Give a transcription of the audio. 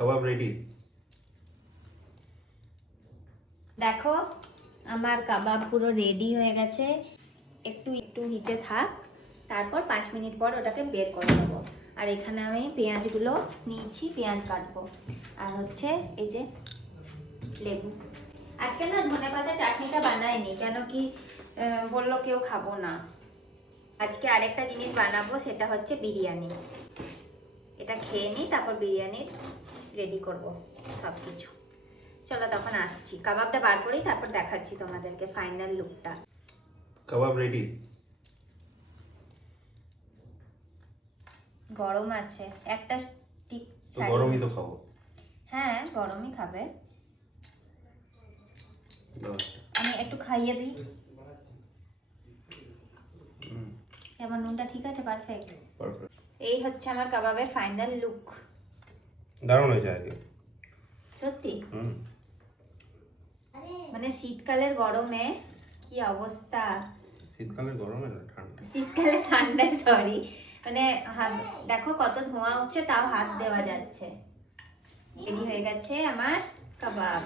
কাবাব ready. দেখো আমার কাবাব পুরো রেডি হয়ে গেছে। একটু একটু হিটে থাক, তারপর 5 মিনিট পর ওটাকে বের করে নেবো। আর এখানে আমি পেঁয়াজগুলো নিয়েছি, পেঁয়াজ কাটবো। আর হচ্ছে এই যে লেবু। আজকে না ধনেপাতা চাটনিটা বানাইনি, কেন কি বললো কেউ খাবো না। আজকে আরেকটা জিনিস বানাবো, সেটা হচ্ছে বিরিয়ানি। এটা খেয়ে নিই, তারপর বিরিয়ানির রেডি করব সব কিছু। চলো তখন আসছি, কাবাবটা বার করি, তারপর দেখাচ্ছি তোমাদেরকে ফাইনাল লুকটা। কাবাব রেডি। গরম আছে একটা স্টিক, গরমই তো খাবো। হ্যাঁ গরমই খাবে। দাও। আমি একটু খাইয়ে দিই। আমার নুনটা ঠিক আছে? পারফেক্ট। পারফেক্ট। এই হচ্ছে আমার কাবাবের ফাইনাল লুক। দারুণ হয়েছে আগে। সত্যি মানে শীতকালের গরমে কি অবস্থা। শীতকালে গরমে না ঠান্ডা, শীতকালে ঠান্ডায় সরি, মানে দেখো কত ধোঁয়া উঠছে, তাও হাত দেওয়া যাচ্ছে। রেডি হয়ে গেছে আমার কাবাব।